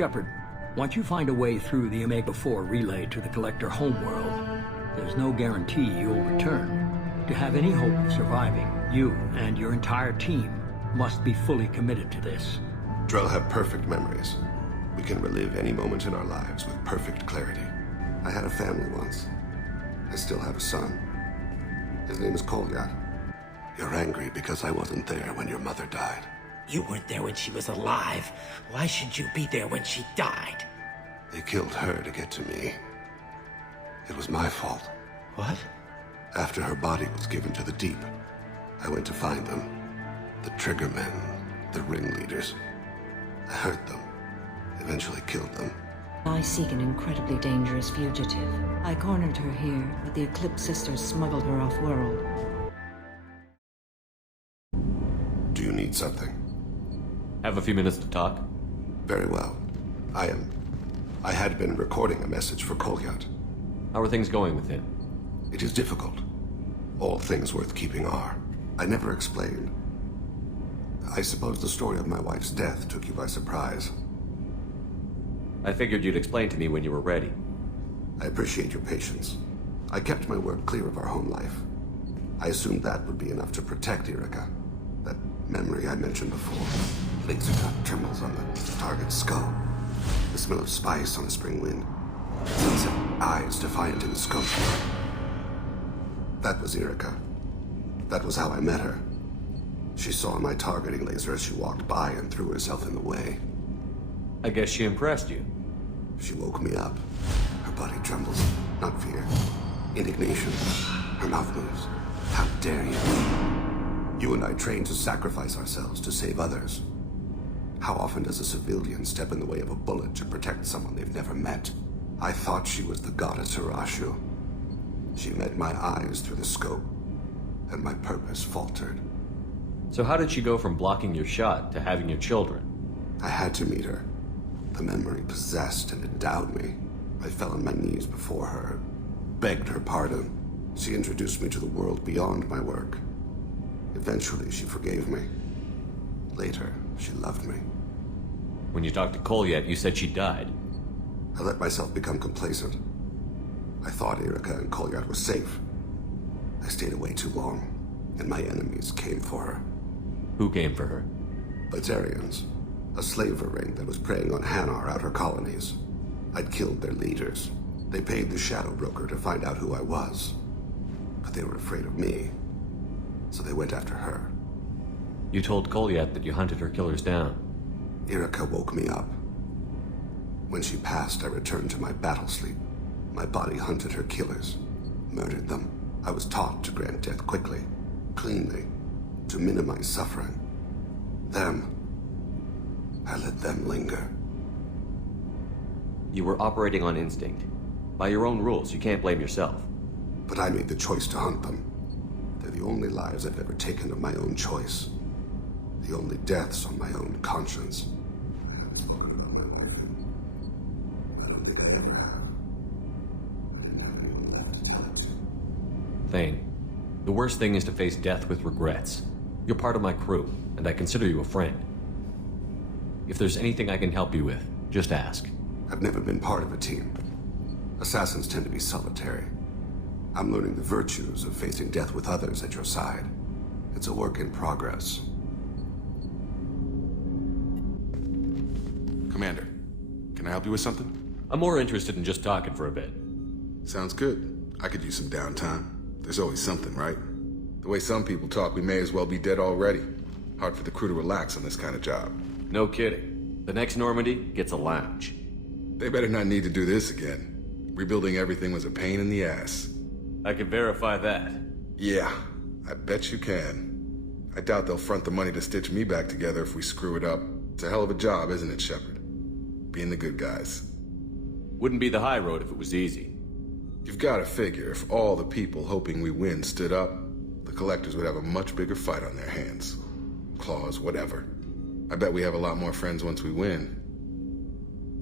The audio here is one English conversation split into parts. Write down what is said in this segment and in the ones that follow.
Shepard, once you find a way through the Omega-4 relay to the Collector homeworld, there's no guarantee you'll return. To have any hope of surviving, you and your entire team must be fully committed to this. Drell have perfect memories. We can relive any moment in our lives with perfect clarity. I had a family once. I still have a son. His name is Kolyat. You're angry because I wasn't there when your mother died. You weren't there when she was alive. Why should you be there when she died? They killed her to get to me. It was my fault. What? After her body was given to the Deep, I went to find them. The Triggermen, the ringleaders. I hurt them, eventually killed them. I seek an incredibly dangerous fugitive. I cornered her here, but the Eclipse Sisters smuggled her off-world. Do you need something? Have a few minutes to talk? Very well. I had been recording a message for Kolyat. How are things going with him? It is difficult. All things worth keeping are. I never explained. I suppose the story of my wife's death took you by surprise. I figured you'd explain to me when you were ready. I appreciate your patience. I kept my work clear of our home life. I assumed that would be enough to protect Erica. That memory I mentioned before. Laser gun trembles on the target's skull. The smell of spice on the spring wind. Sunset eyes defiant in the scope. That was Erica. That was how I met her. She saw my targeting laser as she walked by and threw herself in the way. I guess she impressed you. She woke me up. Her body trembles. Not fear. Indignation. Her mouth moves. How dare you? You and I trained to sacrifice ourselves to save others. How often does a civilian step in the way of a bullet to protect someone they've never met? I thought she was the goddess Hirashu. She met my eyes through the scope, and my purpose faltered. So how did she go from blocking your shot to having your children? I had to meet her. The memory possessed and endowed me. I fell on my knees before her, begged her pardon. She introduced me to the world beyond my work. Eventually, she forgave me. Later, she loved me. When you talked to Kolyat, you said she died. I let myself become complacent. I thought Erica and Kolyat were safe. I stayed away too long, and my enemies came for her. Who came for her? Batarians. A slaver ring that was preying on Hanar outer colonies. I'd killed their leaders. They paid the Shadow Broker to find out who I was. But they were afraid of me, so they went after her. You told Kolyat that you hunted her killers down. Erica woke me up. When she passed, I returned to my battle sleep. My body hunted her killers, murdered them. I was taught to grant death quickly, cleanly, to minimize suffering. I let them linger. You were operating on instinct. By your own rules, you can't blame yourself. But I made the choice to hunt them. They're the only lives I've ever taken of my own choice. The only deaths on my own conscience. I haven't spoken about my wife, and I don't think I ever have. I didn't have anyone left to tell it to. Thane, the worst thing is to face death with regrets. You're part of my crew, and I consider you a friend. If there's anything I can help you with, just ask. I've never been part of a team. Assassins tend to be solitary. I'm learning the virtues of facing death with others at your side. It's a work in progress. Commander, can I help you with something? I'm more interested in just talking for a bit. Sounds good. I could use some downtime. There's always something, right? The way some people talk, we may as well be dead already. Hard for the crew to relax on this kind of job. No kidding. The next Normandy gets a lounge. They better not need to do this again. Rebuilding everything was a pain in the ass. I can verify that. Yeah, I bet you can. I doubt they'll front the money to stitch me back together if we screw it up. It's a hell of a job, isn't it, Shepard? Being the good guys. Wouldn't be the high road if it was easy. You've got to figure if all the people hoping we win stood up, the Collectors would have a much bigger fight on their hands. Claws, whatever. I bet we have a lot more friends once we win.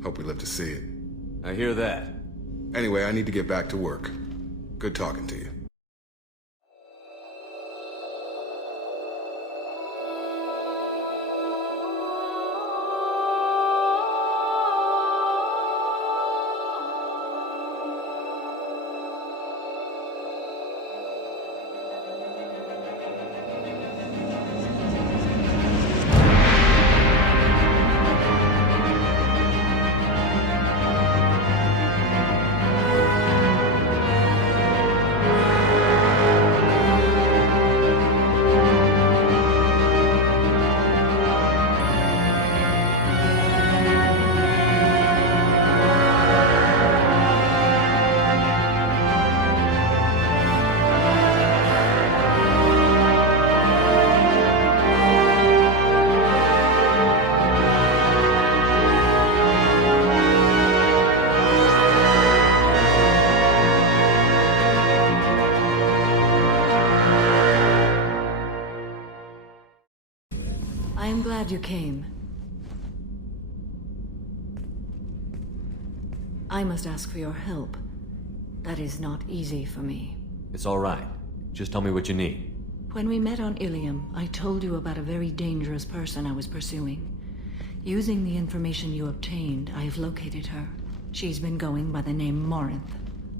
Hope we live to see it. I hear that. Anyway, I need to get back to work. Good talking to you. I am glad you came. I must ask for your help. That is not easy for me. It's all right. Just tell me what you need. When we met on Ilium, I told you about a very dangerous person I was pursuing. Using the information you obtained, I have located her. She's been going by the name Morinth.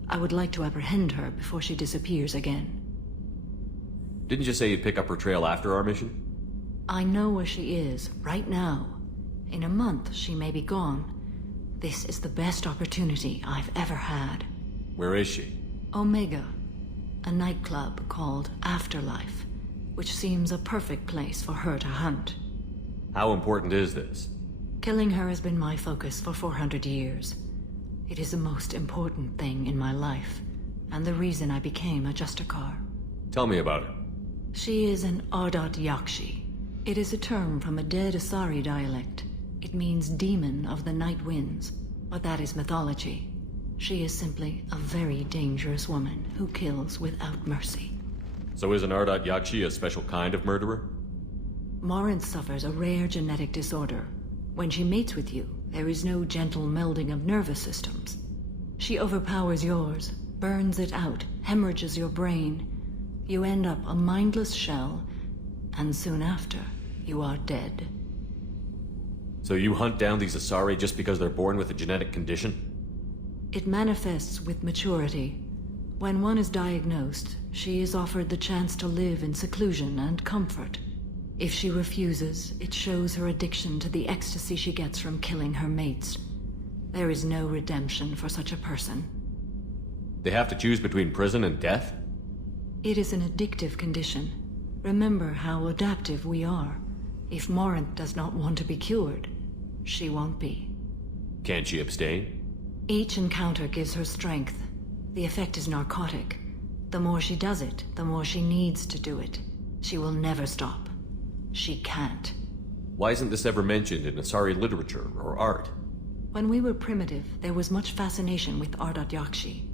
I would like to apprehend her before she disappears again. Didn't you say you'd pick up her trail after our mission? I know where she is, right now. In a month, she may be gone. This is the best opportunity I've ever had. Where is she? Omega. A nightclub called Afterlife, which seems a perfect place for her to hunt. How important is this? Killing her has been my focus for 400 years. It is the most important thing in my life, and the reason I became a Justicar. Tell me about her. She is an Ardat-Yakshi. It is a term from a dead Asari dialect. It means demon of the night winds, but that is mythology. She is simply a very dangerous woman who kills without mercy. So is an Ardat-Yakshi a special kind of murderer? Morinth suffers a rare genetic disorder. When she mates with you, there is no gentle melding of nervous systems. She overpowers yours, burns it out, hemorrhages your brain. You end up a mindless shell, and soon after, you are dead. So you hunt down these Asari just because they're born with a genetic condition? It manifests with maturity. When one is diagnosed, she is offered the chance to live in seclusion and comfort. If she refuses, it shows her addiction to the ecstasy she gets from killing her mates. There is no redemption for such a person. They have to choose between prison and death? It is an addictive condition. Remember how adaptive we are. If Morinth does not want to be cured, she won't be. Can't she abstain? Each encounter gives her strength. The effect is narcotic. The more she does it, the more she needs to do it. She will never stop. She can't. Why isn't this ever mentioned in Asari literature or art? When we were primitive, there was much fascination with Ardat-Yakshi.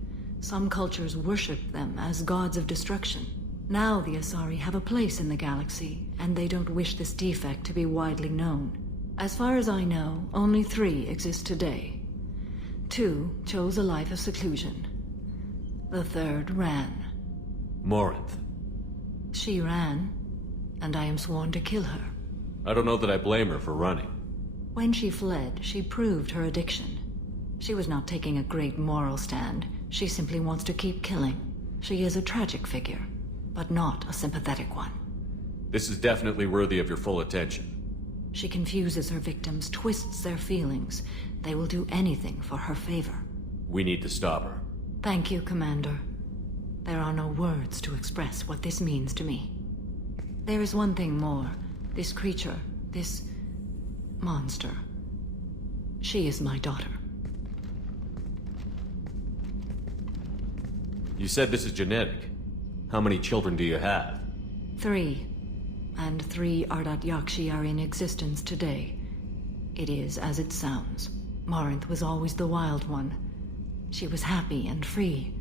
Some cultures worshipped them as gods of destruction. Now the Asari have a place in the galaxy, and they don't wish this defect to be widely known. As far as I know, only 3 exist today. 2 chose a life of seclusion. The 3rd ran. Morinth. She ran, and I am sworn to kill her. I don't know that I blame her for running. When she fled, she proved her addiction. She was not taking a great moral stand. She simply wants to keep killing. She is a tragic figure, but not a sympathetic one. This is definitely worthy of your full attention. She confuses her victims, twists their feelings. They will do anything for her favor. We need to stop her. Thank you, Commander. There are no words to express what this means to me. There is one thing more. This creature, this monster. She is my daughter. You said this is genetic. How many children do you have? 3. And 3 Ardat-Yakshi are in existence today. It is as it sounds. Morinth was always the wild one. She was happy and free,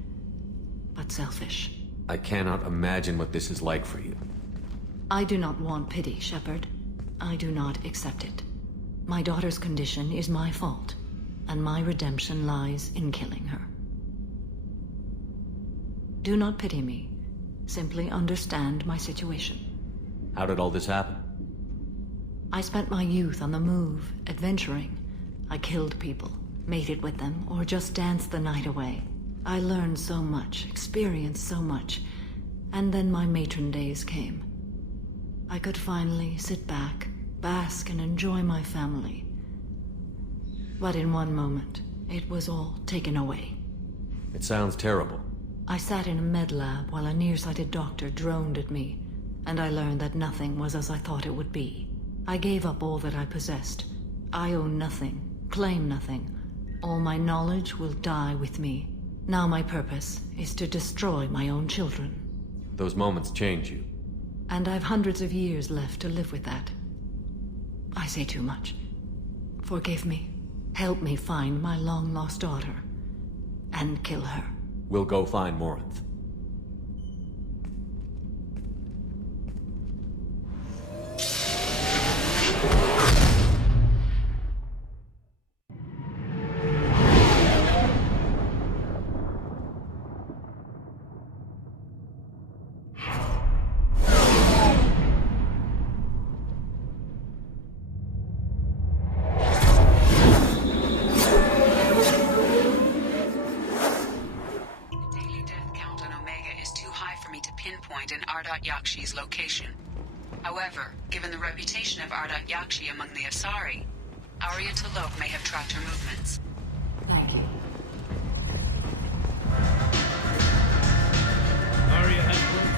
but selfish. I cannot imagine what this is like for you. I do not want pity, Shepard. I do not accept it. My daughter's condition is my fault, and my redemption lies in killing her. Do not pity me. Simply understand my situation. How did all this happen? I spent my youth on the move, adventuring. I killed people, mated with them, or just danced the night away. I learned so much, experienced so much, and then my matron days came. I could finally sit back, bask and enjoy my family. But in one moment, it was all taken away. It sounds terrible. I sat in a med lab while a nearsighted doctor droned at me, and I learned that nothing was as I thought it would be. I gave up all that I possessed. I own nothing, claim nothing. All my knowledge will die with me. Now my purpose is to destroy my own children. Those moments change you. And I've hundreds of years left to live with that. I say too much. Forgive me. Help me find my long-lost daughter. And kill her. We'll go find Morinth. me to pinpoint an Ardat-Yakshi's location. However, given the reputation of Ardat-Yakshi among the Asari, Arya T'Loak may have tracked her movements. Thank you. Arya has one.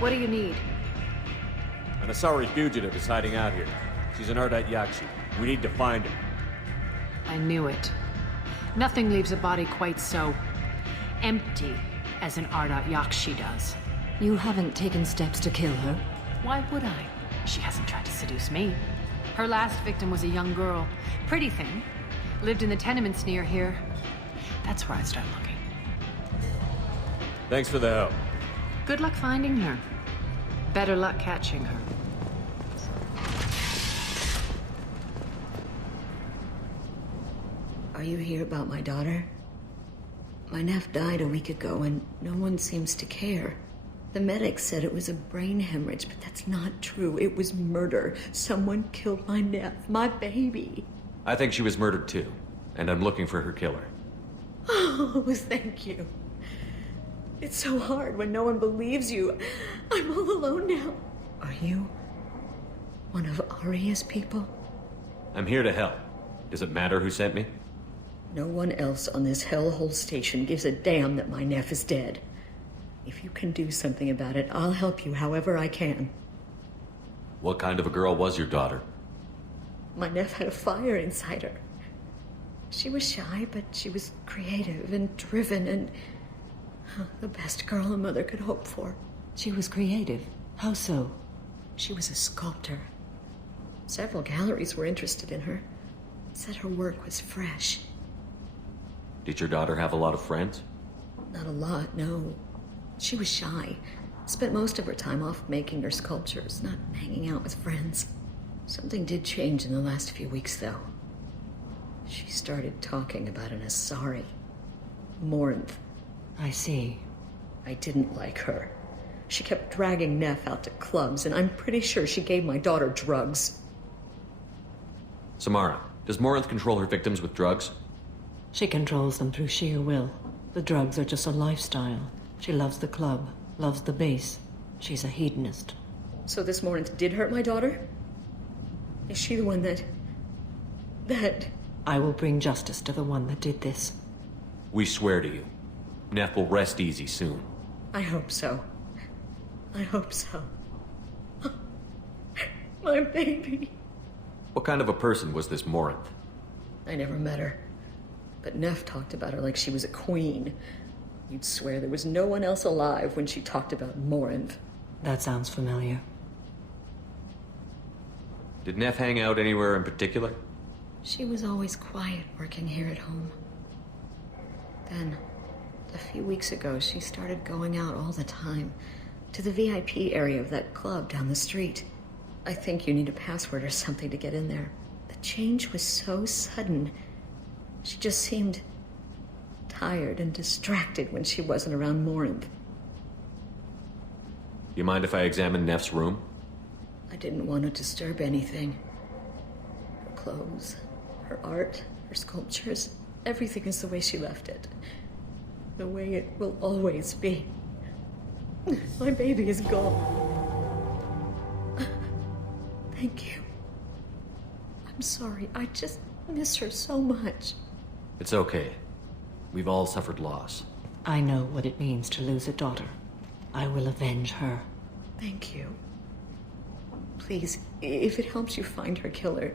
What do you need? An Asari fugitive is hiding out here. She's an Ardat-Yakshi. We need to find her. I knew it. Nothing leaves a body quite so empty as an Ardat-Yakshi does. You haven't taken steps to kill her? Why would I? She hasn't tried to seduce me. Her last victim was a young girl. Pretty thing. Lived in the tenements near here. That's where I start looking. Thanks for the help. Good luck finding her. Better luck catching her. Are you here about my daughter? My nephew died a week ago and no one seems to care. The medics said it was a brain hemorrhage, but that's not true. It was murder. Someone killed my nephew, my baby. I think she was murdered too, and I'm looking for her killer. Oh, thank you. It's so hard when no one believes you. I'm all alone now. Are you one of Arya's people? I'm here to help. Does it matter who sent me? No one else on this hellhole station gives a damn that my nephew is dead. If you can do something about it, I'll help you however I can. What kind of a girl was your daughter? My nephew had a fire inside her. She was shy, but she was creative and driven and the best girl a mother could hope for. She was creative. How so? She was a sculptor. Several galleries were interested in her. Said her work was fresh. Did your daughter have a lot of friends? Not a lot, no. She was shy. Spent most of her time off making her sculptures, not hanging out with friends. Something did change in the last few weeks, though. She started talking about an Asari. Morinth. I see. I didn't like her. She kept dragging Neff out to clubs, and I'm pretty sure she gave my daughter drugs. Samara, does Morinth control her victims with drugs? She controls them through sheer will. The drugs are just a lifestyle. She loves the club, loves the base. She's a hedonist. So this Morinth did hurt my daughter? Is she the one that... I will bring justice to the one that did this. We swear to you. Neff will rest easy soon. I hope so. I hope so. My baby. What kind of a person was this Morinth? I never met her. But Neff talked about her like she was a queen. You'd swear there was no one else alive when she talked about Morinth. That sounds familiar. Did Neff hang out anywhere in particular? She was always quiet working here at home. Then, a few weeks ago, she started going out all the time. To the VIP area of that club down the street. I think you need a password or something to get in there. The change was so sudden. She just seemed tired and distracted when she wasn't around Morinth. You mind if I examine Neff's room? I didn't want to disturb anything. Her clothes, her art, her sculptures, everything is the way she left it. The way it will always be. My baby is gone. Thank you. I'm sorry, I just miss her so much. It's okay. We've all suffered loss. I know what it means to lose a daughter. I will avenge her. Thank you. Please, if it helps you find her killer,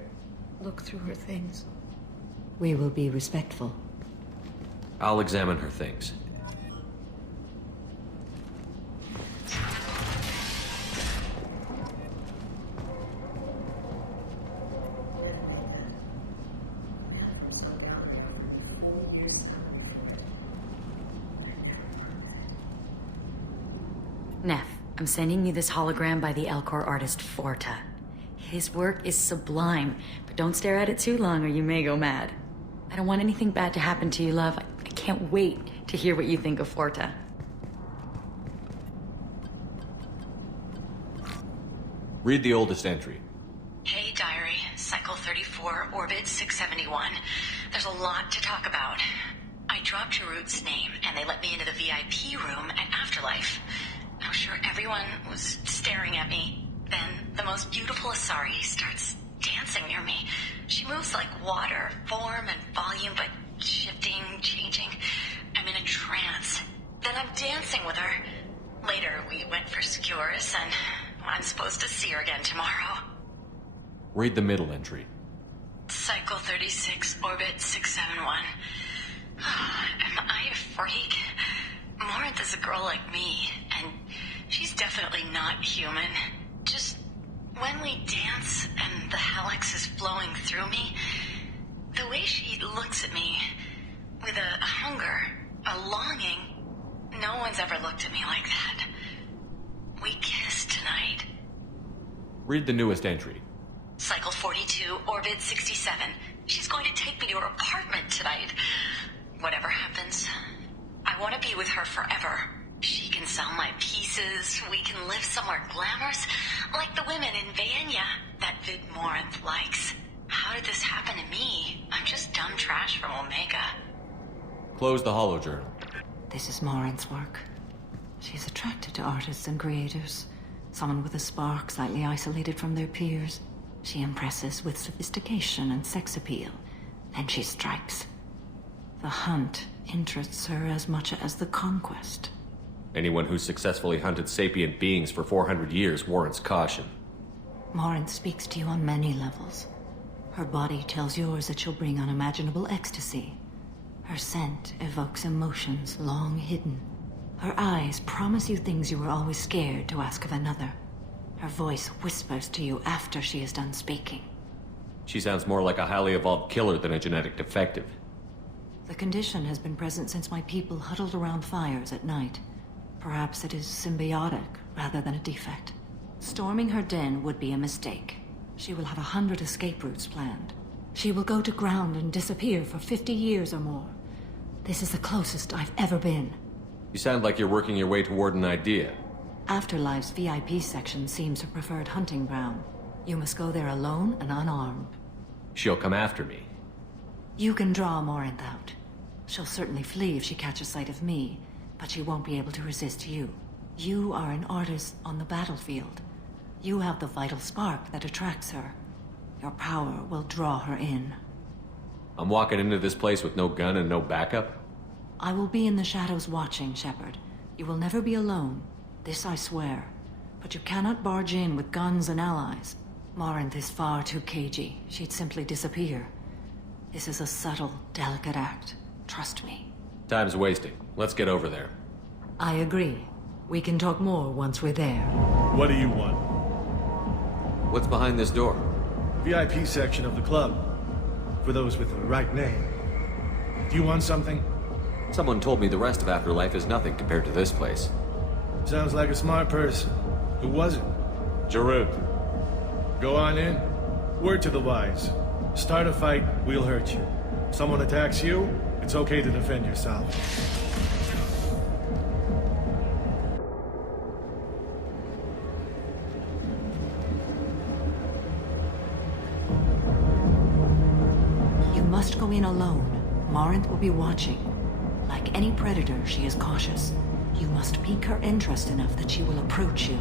look through her things. We will be respectful. I'll examine her things. Neff, I'm sending you this hologram by the Elcor artist Forta. His work is sublime, but don't stare at it too long or you may go mad. I don't want anything bad to happen to you, love. I can't wait to hear what you think of Forta. Read the oldest entry. Hey, diary. Cycle 34, orbit 671. The There's a lot to talk about. I dropped Jarut's name, and they let me into the VIP room at Afterlife. I was sure everyone was staring at me. Then, the most beautiful Asari starts dancing near me. She moves like water, form and volume, but shifting, changing. I'm in a trance. Then I'm dancing with her. Later, we went for skewers, and I'm supposed to see her again tomorrow. Read the middle entry. Cycle 36, orbit 671. Am I a freak? Morinth is a girl like me, and she's definitely not human. Just when we dance and the helix is flowing through me, the way she looks at me with a hunger, a longing, no one's ever looked at me like that. We kissed tonight. Read the newest entry. Cycle 42, orbit 67. She's going to take me to her apartment tonight. Whatever happens, I want to be with her forever. She can sell my pieces. We can live somewhere glamorous, like the women in Vanya that Vid Morinth likes. How did this happen to me? I'm just dumb trash from Omega. Close the holojournal. This is Morinth's work. She's attracted to artists and creators. Someone with a spark, slightly isolated from their peers. She impresses with sophistication and sex appeal. Then she strikes. The hunt interests her as much as the conquest. Anyone who's successfully hunted sapient beings for 400 years warrants caution. Morinth speaks to you on many levels. Her body tells yours that she'll bring unimaginable ecstasy. Her scent evokes emotions long hidden. Her eyes promise you things you were always scared to ask of another. Her voice whispers to you after she is done speaking. She sounds more like a highly evolved killer than a genetic defective. The condition has been present since my people huddled around fires at night. Perhaps it is symbiotic rather than a defect. Storming her den would be a mistake. She will have 100 escape routes planned. She will go to ground and disappear for 50 years or more. This is the closest I've ever been. You sound like you're working your way toward an idea. Afterlife's VIP section seems her preferred hunting ground. You must go there alone and unarmed. She'll come after me. You can draw Morinth out. She'll certainly flee if she catches sight of me, but she won't be able to resist you. You are an artist on the battlefield. You have the vital spark that attracts her. Your power will draw her in. I'm walking into this place with no gun and no backup? I will be in the shadows watching, Shepard. You will never be alone. This I swear. But you cannot barge in with guns and allies. Morinth is far too cagey. She'd simply disappear. This is a subtle, delicate act. Trust me. Time's wasting. Let's get over there. I agree. We can talk more once we're there. What do you want? What's behind this door? VIP section of the club. For those with the right name. Do you want something? Someone told me the rest of Afterlife is nothing compared to this place. Sounds like a smart person. Who was it? Jarut. Go on in. Word to the wise. Start a fight, we'll hurt you. Someone attacks you, it's okay to defend yourself. You must go in alone. Morinth will be watching. Like any predator, she is cautious. You must pique her interest enough that she will approach you.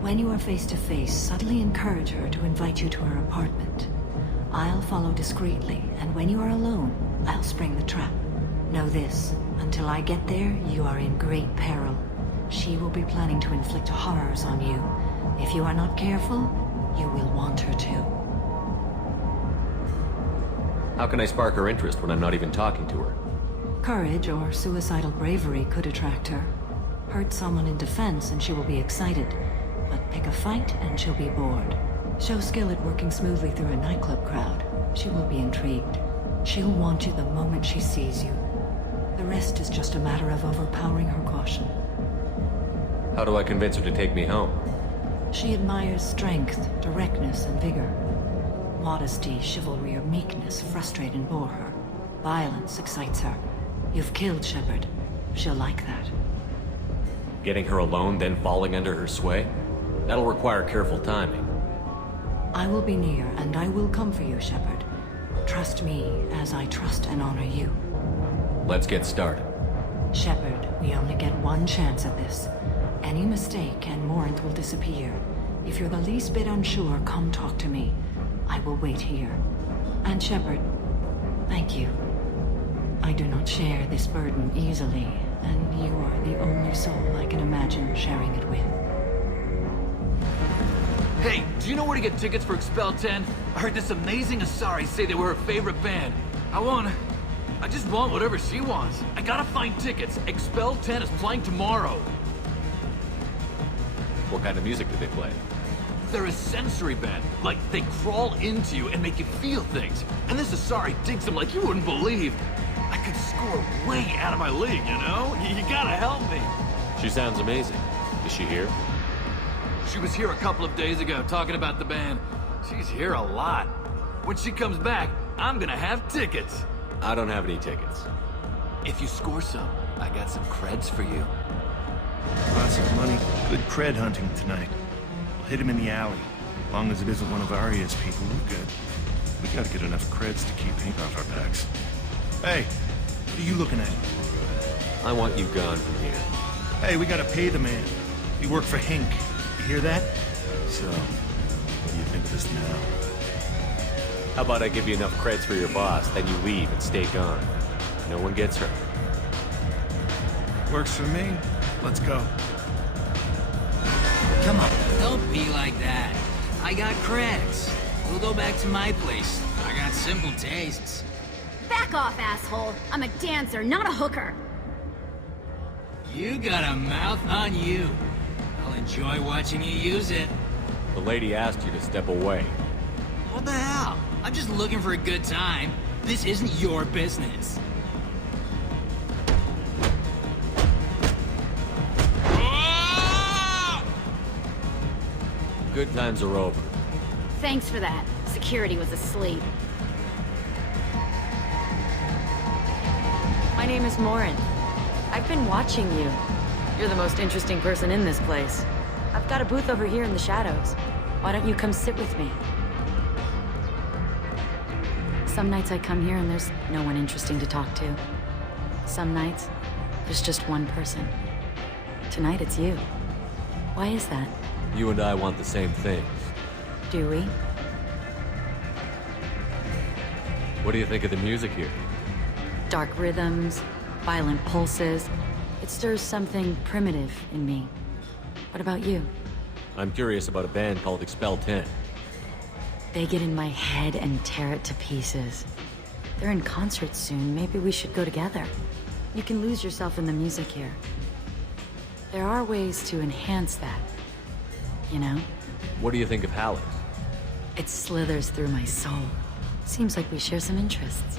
When you are face to face, subtly encourage her to invite you to her apartment. I'll follow discreetly, and when you are alone, I'll spring the trap. Know this, until I get there, you are in great peril. She will be planning to inflict horrors on you. If you are not careful, you will want her to. How can I spark her interest when I'm not even talking to her? Courage or suicidal bravery could attract her. Hurt someone in defense and she will be excited. But pick a fight and she'll be bored. Show skill at working smoothly through a nightclub crowd. She will be intrigued. She'll want you the moment she sees you. The rest is just a matter of overpowering her caution. How do I convince her to take me home? She admires strength, directness, and vigor. Modesty, chivalry, or meekness frustrate and bore her. Violence excites her. You've killed Shepard. She'll like that. Getting her alone, then falling under her sway? That'll require careful timing. I will be near, and I will come for you, Shepard. Trust me as I trust and honor you. Let's get started. Shepard, we only get one chance at this. Any mistake and Morant will disappear. If you're the least bit unsure, come talk to me. I will wait here. And Shepard, thank you. I do not share this burden easily, and you are the only soul I can imagine sharing it with. Hey, do you know where to get tickets for Expel 10? I heard this amazing Asari say they were her favorite band. I just want whatever she wants. I gotta find tickets. Expel 10 is playing tomorrow. What kind of music do they play? They're a sensory band. Like, they crawl into you and make you feel things. And this Asari digs them like you wouldn't believe. I could score way out of my league, you know? You gotta help me. She sounds amazing. Is she here? She was here a couple of days ago talking about the band. She's here a lot. When she comes back, I'm gonna have tickets. I don't have any tickets. If you score some, I got some creds for you. Lots of money. Good cred hunting tonight. We'll hit him in the alley. As long as it isn't one of Arya's people, we're good. We gotta get enough creds to keep Hank off our backs. Hey, what are you looking at? I want you gone from here. Hey, we gotta pay the man. We work for Hank. You hear that? So, what do you think of this now? How about I give you enough creds for your boss, then you leave and stay gone. No one gets hurt. Works for me. Let's go. Come on, don't be like that. I got creds. We'll go back to my place. I got simple tastes. Back off, asshole. I'm a dancer, not a hooker. You got a mouth on you. I'll enjoy watching you use it. The lady asked you to step away. What the hell? I'm just looking for a good time. This isn't your business. Good times are over. Thanks for that. Security was asleep. My name is Morin. I've been watching you. You're the most interesting person in this place. I've got a booth over here in the shadows. Why don't you come sit with me? Some nights I come here and there's no one interesting to talk to. Some nights, there's just one person. Tonight it's you. Why is that? You and I want the same things. Do we? What do you think of the music here? Dark rhythms, violent pulses. It stirs something primitive in me. What about you? I'm curious about a band called Expel 10. They get in my head and tear it to pieces. They're in concert soon. Maybe we should go together. You can lose yourself in the music here. There are ways to enhance that. You know? What do you think of Hallex? It slithers through my soul. Seems like we share some interests.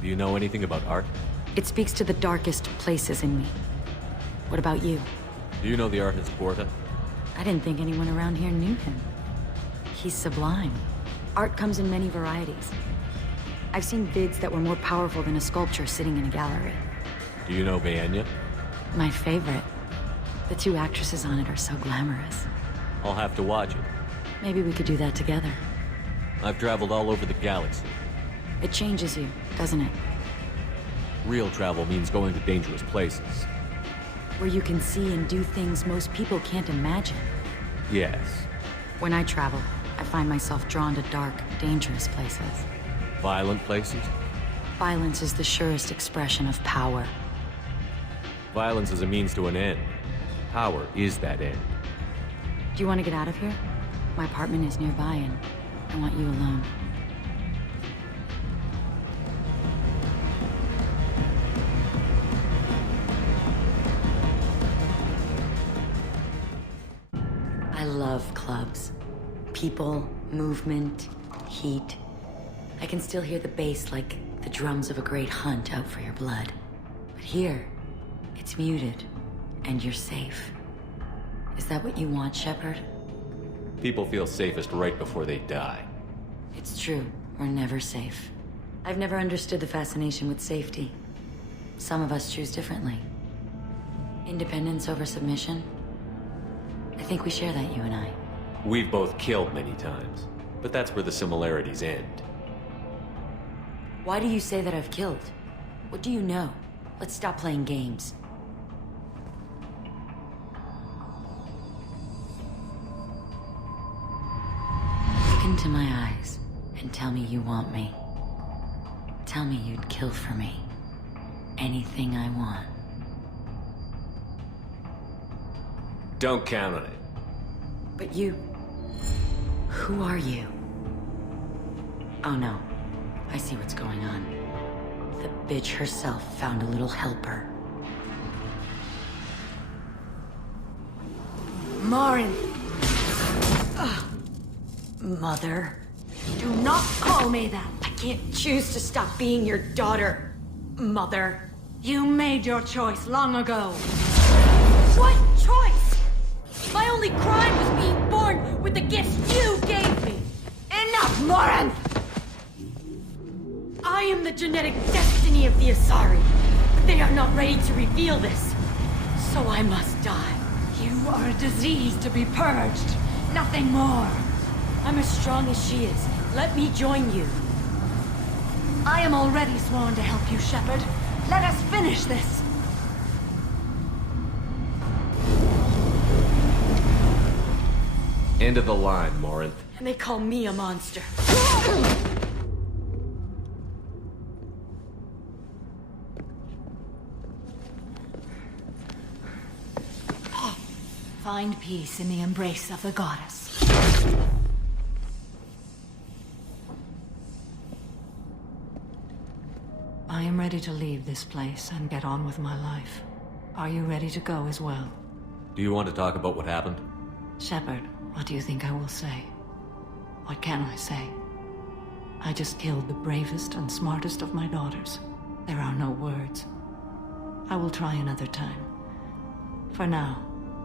Do you know anything about art? It speaks to the darkest places in me. What about you? Do you know the artist Porta? I didn't think anyone around here knew him. He's sublime. Art comes in many varieties. I've seen vids that were more powerful than a sculpture sitting in a gallery. Do you know Vaenya? My favorite. The two actresses on it are so glamorous. I'll have to watch it. Maybe we could do that together. I've traveled all over the galaxy. It changes you, doesn't it? Real travel means going to dangerous places. Where you can see and do things most people can't imagine. Yes. When I travel, I find myself drawn to dark, dangerous places. Violent places? Violence is the surest expression of power. Violence is a means to an end. Power is that end. Do you want to get out of here? My apartment is nearby and I want you alone. I love clubs. People, movement, heat. I can still hear the bass like the drums of a great hunt out for your blood. But here, it's muted, and you're safe. Is that what you want, Shepard? People feel safest right before they die. It's true. We're never safe. I've never understood the fascination with safety. Some of us choose differently. Independence over submission? I think we share that, you and I. We've both killed many times, but that's where the similarities end. Why do you say that I've killed? What do you know? Let's stop playing games. Look into my eyes and tell me you want me. Tell me you'd kill for me. Anything I want. Don't count on it. But you... Who are you? Oh no. I see what's going on. The bitch herself found a little helper. Morin! Mother. Do not call me that! I can't choose to stop being your daughter, Mother. You made your choice long ago. What choice? My only crime was being born with the gifts you gave me. Enough, Morin! I am the genetic destiny of the Asari, but they are not ready to reveal this. So I must die. You are a disease to be purged. Nothing more. I'm as strong as she is. Let me join you. I am already sworn to help you, Shepard. Let us finish this. End of the line, Morinth. And they call me a monster. Find peace in the embrace of the goddess. I am ready to leave this place and get on with my life. Are you ready to go as well? Do you want to talk about what happened? Shepard, what do you think I will say? What can I say? I just killed the bravest and smartest of my daughters. There are no words. I will try another time. For now,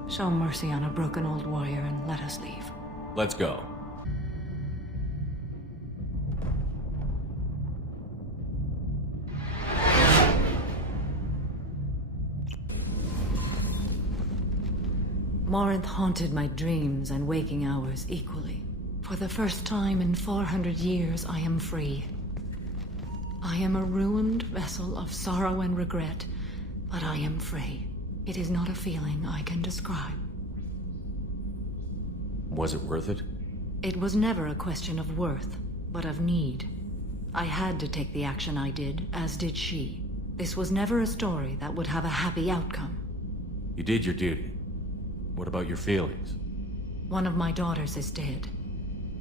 show mercy on a broken old warrior and let us leave. Let's go. Morinth haunted my dreams and waking hours equally. For the first time in 400 years, I am free. I am a ruined vessel of sorrow and regret, but I am free. It is not a feeling I can describe. Was it worth it? It was never a question of worth, but of need. I had to take the action I did, as did she. This was never a story that would have a happy outcome. You did your duty. What about your feelings? One of my daughters is dead.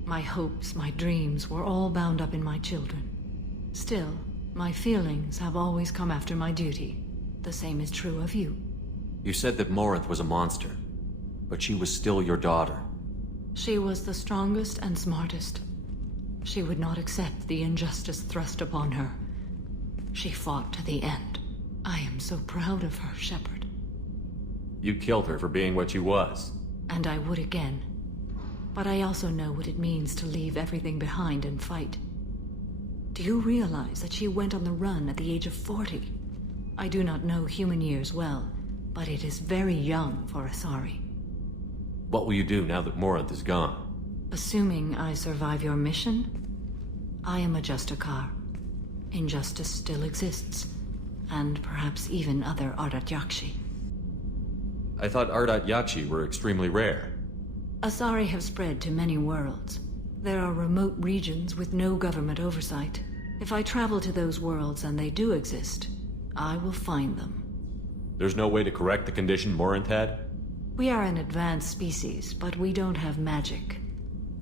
My hopes, my dreams were all bound up in my children. Still, my feelings have always come after my duty. The same is true of you. You said that Morinth was a monster, but she was still your daughter. She was the strongest and smartest. She would not accept the injustice thrust upon her. She fought to the end. I am so proud of her, Shepard. You killed her for being what she was. And I would again. But I also know what it means to leave everything behind and fight. Do you realize that she went on the run at the age of 40? I do not know human years well, but it is very young for Asari. What will you do now that Morinth is gone? Assuming I survive your mission, I am a Justicar. Injustice still exists, and perhaps even other Ardat-Yakshi. I thought Ardat-Yakshi were extremely rare. Asari have spread to many worlds. There are remote regions with no government oversight. If I travel to those worlds and they do exist, I will find them. There's no way to correct the condition Morinth had? We are an advanced species, but we don't have magic.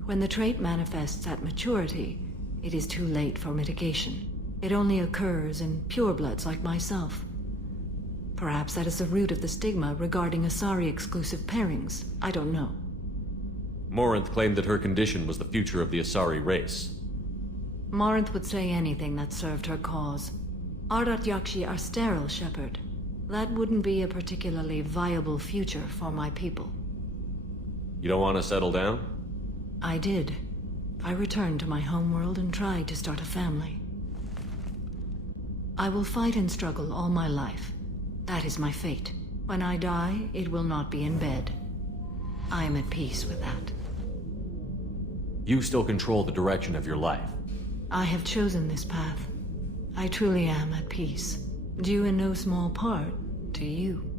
When the trait manifests at maturity, it is too late for mitigation. It only occurs in purebloods like myself. Perhaps that is the root of the stigma regarding Asari-exclusive pairings. I don't know. Morinth claimed that her condition was the future of the Asari race. Morinth would say anything that served her cause. Ardat-Yakshi are sterile, Shepard. That wouldn't be a particularly viable future for my people. You don't want to settle down? I did. I returned to my homeworld and tried to start a family. I will fight and struggle all my life. That is my fate. When I die, it will not be in bed. I am at peace with that. You still control the direction of your life. I have chosen this path. I truly am at peace. Due in no small part to you.